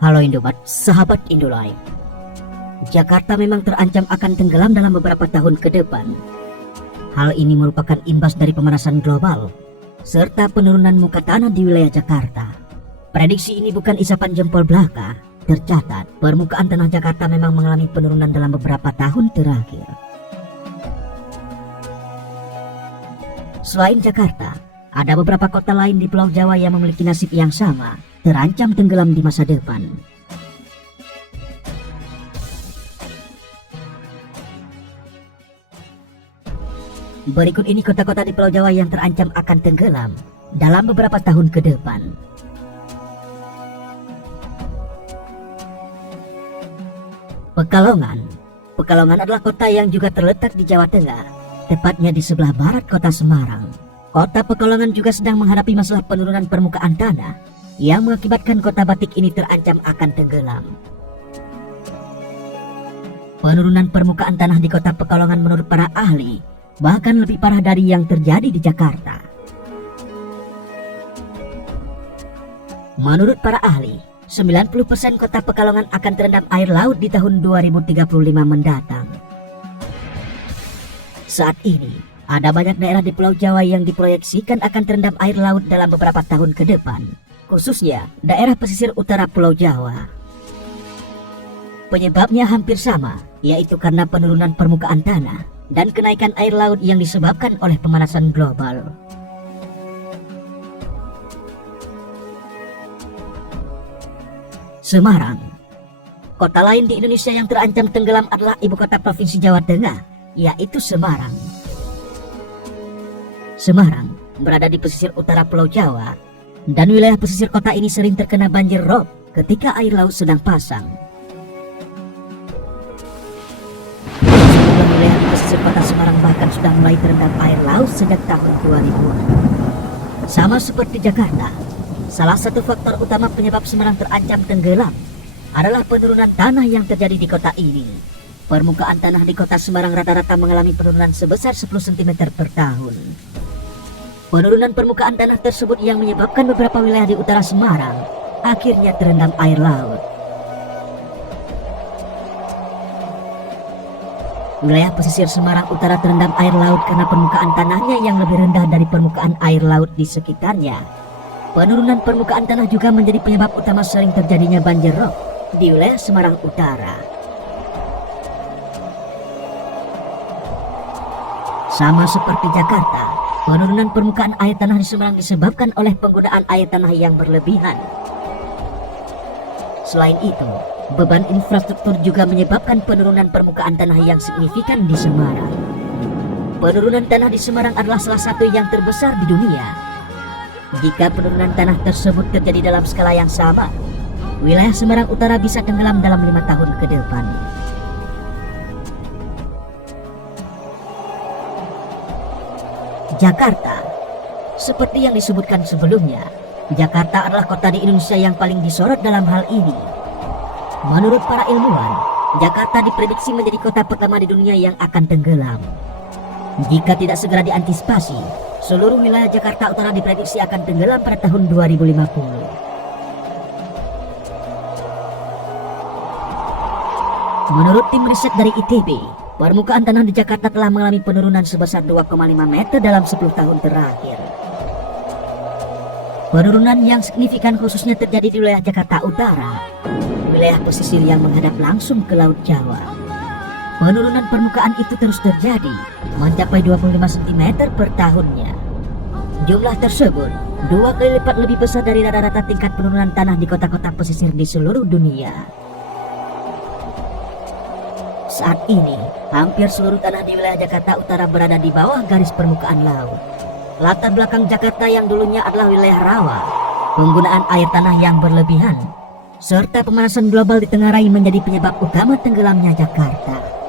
Halo Indobat, sahabat Indolive. Jakarta memang terancam akan tenggelam dalam beberapa tahun ke depan. Hal ini merupakan imbas dari pemanasan global serta penurunan muka tanah di wilayah Jakarta. Prediksi ini bukan isapan jempol belaka. Tercatat, permukaan tanah Jakarta memang mengalami penurunan dalam beberapa tahun terakhir. Selain Jakarta, ada beberapa kota lain di Pulau Jawa yang memiliki nasib yang sama, terancam tenggelam di masa depan. Berikut ini kota-kota di Pulau Jawa yang terancam akan tenggelam dalam beberapa tahun ke depan. Pekalongan. Pekalongan adalah kota yang juga terletak di Jawa Tengah, tepatnya di sebelah barat kota Semarang. Kota Pekalongan juga sedang menghadapi masalah penurunan permukaan tanah yang mengakibatkan kota batik ini terancam akan tenggelam. Penurunan permukaan tanah di kota Pekalongan menurut para ahli bahkan lebih parah dari yang terjadi di Jakarta. Menurut para ahli, 90% kota Pekalongan akan terendam air laut di tahun 2035 mendatang. Saat ini, ada banyak daerah di Pulau Jawa yang diproyeksikan akan terendam air laut dalam beberapa tahun ke depan, khususnya daerah pesisir utara Pulau Jawa. Penyebabnya hampir sama, yaitu karena penurunan permukaan tanah dan kenaikan air laut yang disebabkan oleh pemanasan global. Semarang. Kota lain di Indonesia yang terancam tenggelam adalah ibu kota Provinsi Jawa Tengah, yaitu Semarang. Semarang berada di pesisir utara Pulau Jawa, dan wilayah pesisir kota ini sering terkena banjir rob ketika air laut sedang pasang. Sejumlah wilayah di pesisir kota Semarang bahkan sudah mulai terendam air laut sejak tahun 2000-an. Sama seperti Jakarta, salah satu faktor utama penyebab Semarang terancam tenggelam adalah penurunan tanah yang terjadi di kota ini. Permukaan tanah di kota Semarang rata-rata mengalami penurunan sebesar 10 cm per tahun. Penurunan permukaan tanah tersebut yang menyebabkan beberapa wilayah di utara Semarang akhirnya terendam air laut. Wilayah pesisir Semarang Utara terendam air laut karena permukaan tanahnya yang lebih rendah dari permukaan air laut di sekitarnya. Penurunan permukaan tanah juga menjadi penyebab utama sering terjadinya banjir rob di wilayah Semarang Utara. Sama seperti Jakarta, penurunan permukaan air tanah di Semarang disebabkan oleh penggunaan air tanah yang berlebihan. Selain itu, beban infrastruktur juga menyebabkan penurunan permukaan tanah yang signifikan di Semarang. Penurunan tanah di Semarang adalah salah satu yang terbesar di dunia. Jika penurunan tanah tersebut terjadi dalam skala yang sama, wilayah Semarang Utara bisa tenggelam dalam 5 tahun ke depan. Jakarta. Seperti yang disebutkan sebelumnya, Jakarta adalah kota di Indonesia yang paling disorot dalam hal ini. Menurut para ilmuwan, Jakarta diprediksi menjadi kota pertama di dunia yang akan tenggelam. Jika tidak segera diantisipasi, seluruh wilayah Jakarta Utara diprediksi akan tenggelam pada tahun 2050. Menurut tim riset dari ITB, permukaan tanah di Jakarta telah mengalami penurunan sebesar 2,5 meter dalam 10 tahun terakhir. Penurunan yang signifikan khususnya terjadi di wilayah Jakarta Utara, wilayah pesisir yang menghadap langsung ke Laut Jawa. Penurunan permukaan itu terus terjadi, mencapai 25 cm per tahunnya. Jumlah tersebut 2 kali lipat lebih besar dari rata-rata tingkat penurunan tanah di kota-kota pesisir di seluruh dunia. Saat ini, hampir seluruh tanah di wilayah Jakarta Utara berada di bawah garis permukaan laut. Latar belakang Jakarta yang dulunya adalah wilayah rawa, penggunaan air tanah yang berlebihan, serta pemanasan global ditengarai menjadi penyebab utama tenggelamnya Jakarta.